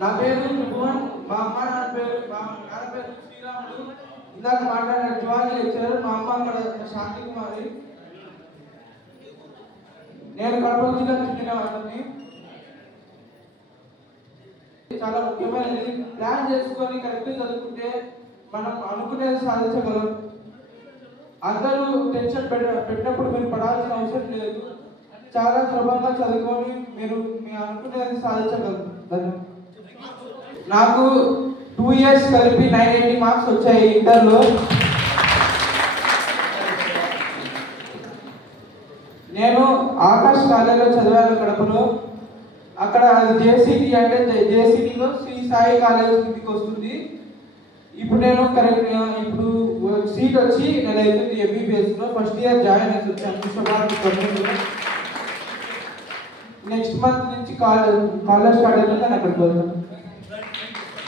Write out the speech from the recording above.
నా పేరు త్రిభువన్, మా అమ్మ నాన్న పేరు శ్రీరాములు. ఇందాక మాట్లాడిన జువాలజీ లెక్చరర్. మా అమ్మ అక్కడ శాంతి కుమారి. నేను కడప జిల్లాకు చెందిన వాడిని. చాలా ముఖ్యమైనది. ప్లాన్ చేసుకొని కరెక్ట్ చదువుకుంటే మనం అనుకునేది సాధించగలం. అందరూ టెన్షన్ పెట్టినప్పుడు మీరు పడాల్సిన అవసరం లేదు. చాలా సులభంగా చదువుకొని మీరు మీ అనుకునేది సాధించగలరు. నాకు 2 years కలిపి 980 మార్క్స్ వచ్చాయి ఇంటర్లో. నేను ఆకాష్ కాలేజీలో చదివాను కడపలో. అక్కడ అది జేసీటీ అంటే జేసీటీలో శ్రీ సాయి కాలేజ్ కిందికి వస్తుంది. ఇప్పుడు నేను ఇప్పుడు సీట్ వచ్చి నేను అవుతుంది ఎంబీబీఎస్లో ఫస్ట్ ఇయర్ జాయిన్ అయితే వచ్చాను. నెక్స్ట్ మంత్ నుంచి కాలేజ్ స్టార్ట్ అయితే నేను అక్కడికి వెళ్తాను.